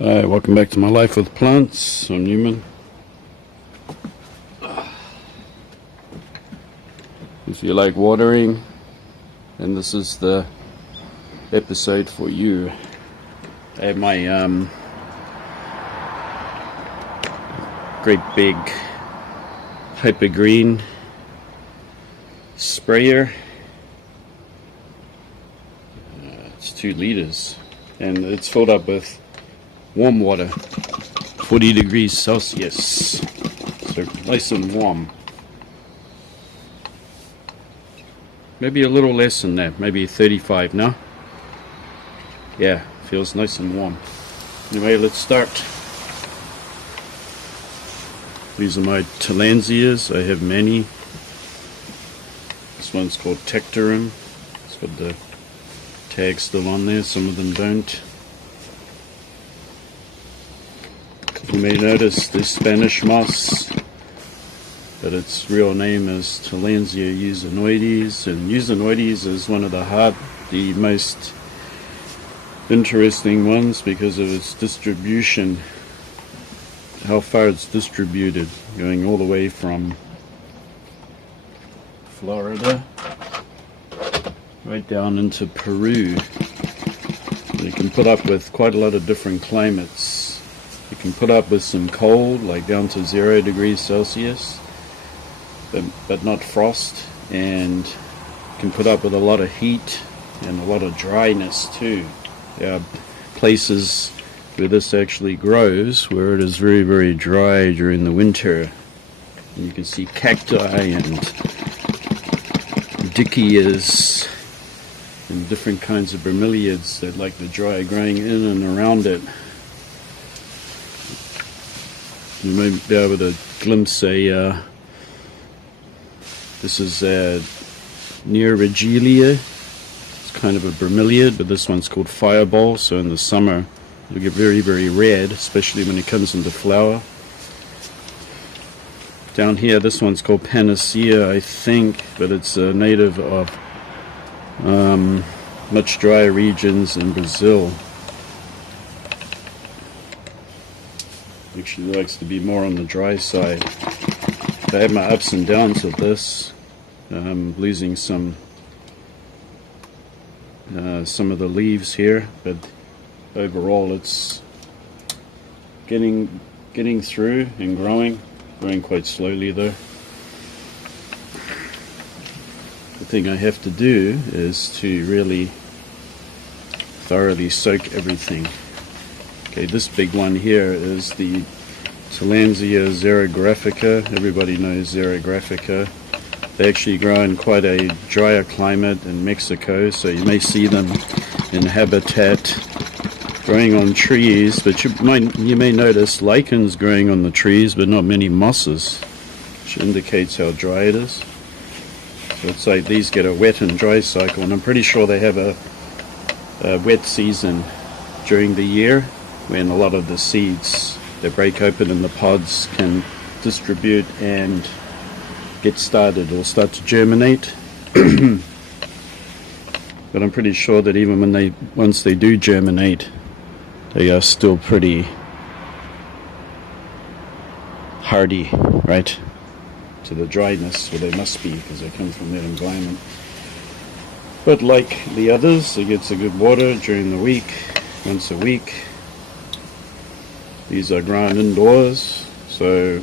Hi, welcome back to my life with plants. I'm Newman. If you like watering, then this is the episode for you. I have my great big hyper green sprayer. It's 2 liters and it's filled up with warm water, 40 degrees Celsius, so nice and warm. Maybe a little less than that, maybe 35 now. Yeah, feels nice and warm. Anyway, let's start. These are my tillandsias. I have many. This one's called Tectorum. It's got the tag still on there, some of them don't. You may notice this Spanish moss, but its real name is Tillandsia usanoides, and usanoides is one of the most interesting ones because of its distribution, how far it's distributed, going all the way from Florida right down into Peru. And it can put up with quite a lot of different climates. You can put up with some cold, like down to 0 degrees Celsius, but not frost, and can put up with a lot of heat and a lot of dryness too. There are places where this actually grows where it is very, very dry during the winter. And you can see cacti and dickeas and different kinds of bromeliads that like the dry growing in and around it. You may be able to glimpse this is Neoregelia. It's kind of a bromeliad, but this one's called Fireball, so in the summer it'll get very, very red, especially when it comes into flower. Down here, this one's called Panacea, I think, but it's a native of much drier regions in Brazil. Actually likes to be more on the dry side. I have my ups and downs with this. I'm losing some of the leaves here, but overall it's getting through and growing quite slowly though. The thing I have to do is to really thoroughly soak everything. Okay, this big one here is the Tillandsia xerographica. Everybody knows xerographica. They actually grow in quite a drier climate in Mexico, so you may see them in habitat growing on trees, but you may notice lichens growing on the trees, but not many mosses, which indicates how dry it is. So it's like these get a wet and dry cycle, and I'm pretty sure they have a wet season during the year, when a lot of the seeds that break open in the pods can distribute and get started or start to germinate. But I'm pretty sure that even once they do germinate, they are still pretty hardy, right, to the dryness, or they must be because they come from that environment. But like the others, it gets a good water during the week, once a week. These are grown indoors, so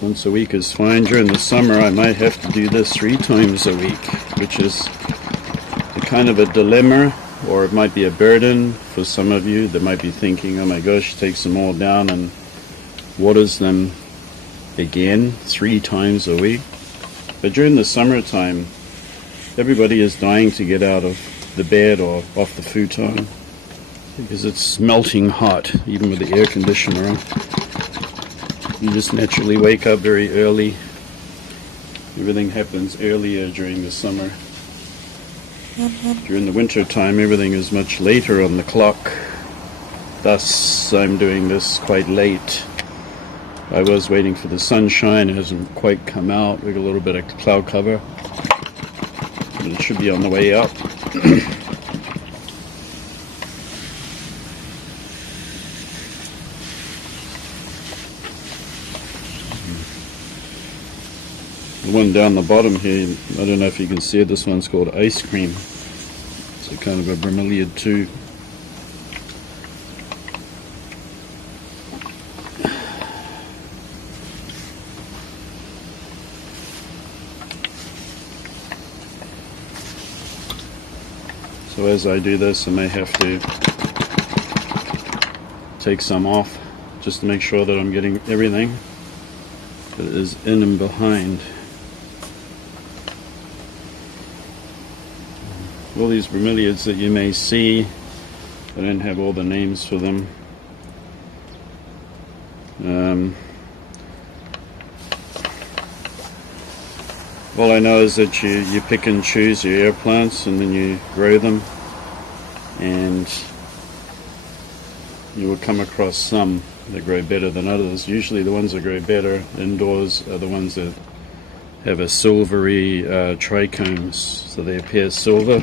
once a week is fine. During the summer I might have to do this 3 times a week, which is a kind of a dilemma, or it might be a burden for some of you that might be thinking, oh my gosh, takes them all down and waters them again 3 times a week. But during the summertime, everybody is dying to get out of the bed or off the futon, because it's melting hot, even with the air conditioner on. You just naturally wake up very early. Everything happens earlier during the summer. During the winter time, everything is much later on the clock. Thus, I'm doing this quite late. I was waiting for the sunshine. It hasn't quite come out. We got a little bit of cloud cover, but it should be on the way up. The one down the bottom here, I don't know if you can see it, this one's called Ice Cream. It's a kind of a bromeliad too. So as I do this, I may have to take some off just to make sure that I'm getting everything that is in and behind. All these bromeliads that you may see, I don't have all the names for them. All I know is that you pick and choose your air plants and then you grow them, and you will come across some that grow better than others. Usually the ones that grow better indoors are the ones that have a silvery trichomes, so they appear silver.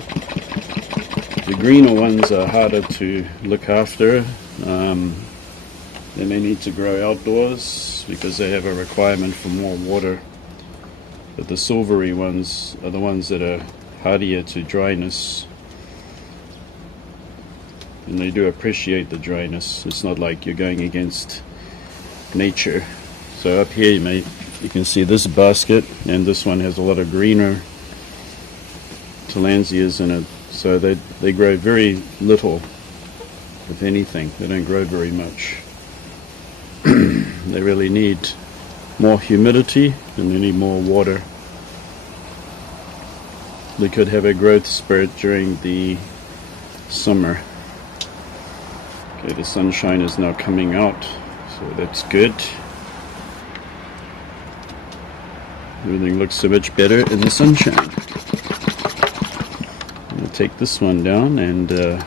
The greener ones are harder to look after. They may need to grow outdoors because they have a requirement for more water. But the silvery ones are the ones that are hardier to dryness. And they do appreciate the dryness. It's not like you're going against nature. So up here you can see this basket, and this one has a lot of greener tillandsias in it. So they grow very little, if anything. They don't grow very much. They really need more humidity and they need more water. They could have a growth spurt during the summer. Okay, the sunshine is now coming out, so that's good. Everything looks so much better in the sunshine. I'm going to take this one down, and you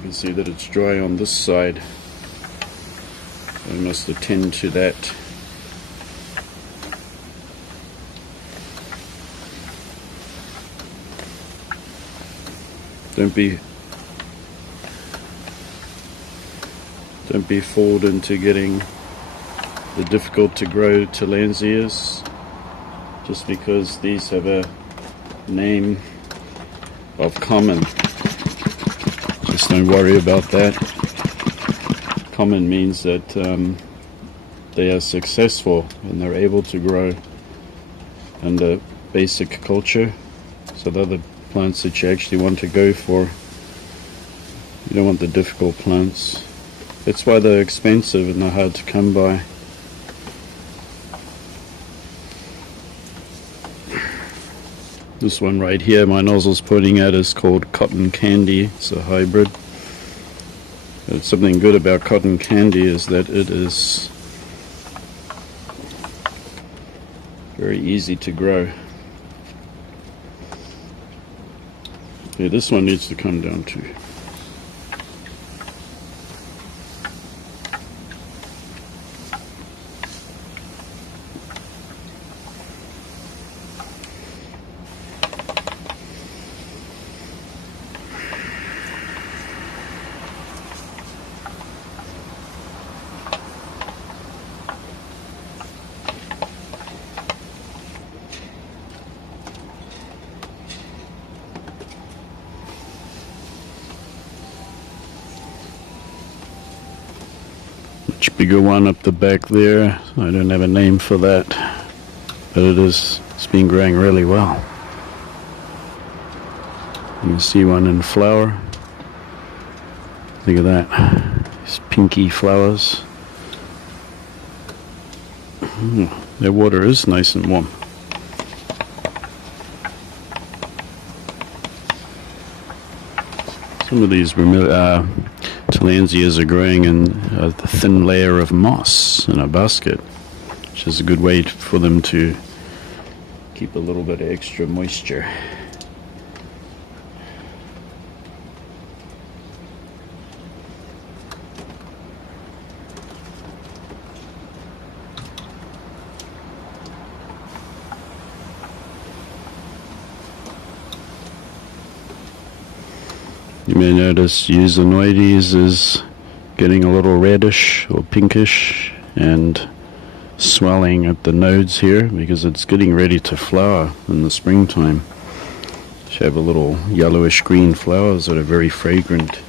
can see that it's dry on this side. I must attend to that. Don't be fooled into getting the difficult to grow tillandsias just because these have a name of common. Just don't worry about that. Common means that they are successful and they're able to grow under basic culture. So they're the plants that you actually want to go for. You don't want the difficult plants. That's why they're expensive and they're hard to come by. This one right here, my nozzle's pointing at, is called Cotton Candy. It's a hybrid. But something good about cotton candy is that it is very easy to grow. Okay, this one needs to come down too. Much bigger one up the back there. I don't have a name for that, but it's been growing really well. You can see one in flower. Look at that. These pinky flowers. Their water is nice and warm. Some of these tillandsias are growing in a thin layer of moss in a basket, which is a good way for them to keep a little bit of extra moisture. You may notice Usinoides is getting a little reddish or pinkish, and swelling at the nodes here because it's getting ready to flower in the springtime. Should have a little yellowish green flowers that are very fragrant.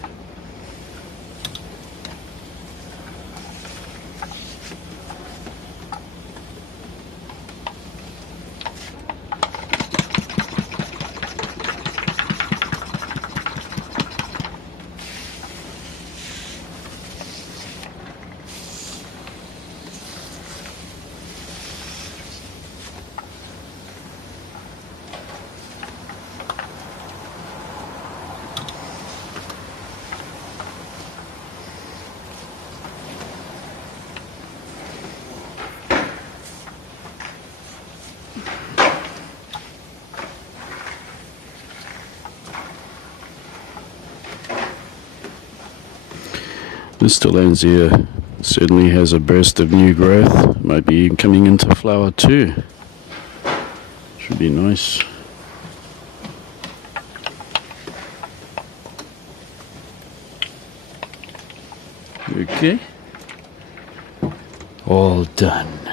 This Tillandsia certainly has a burst of new growth. Might be coming into flower too. Should be nice. Okay. All done.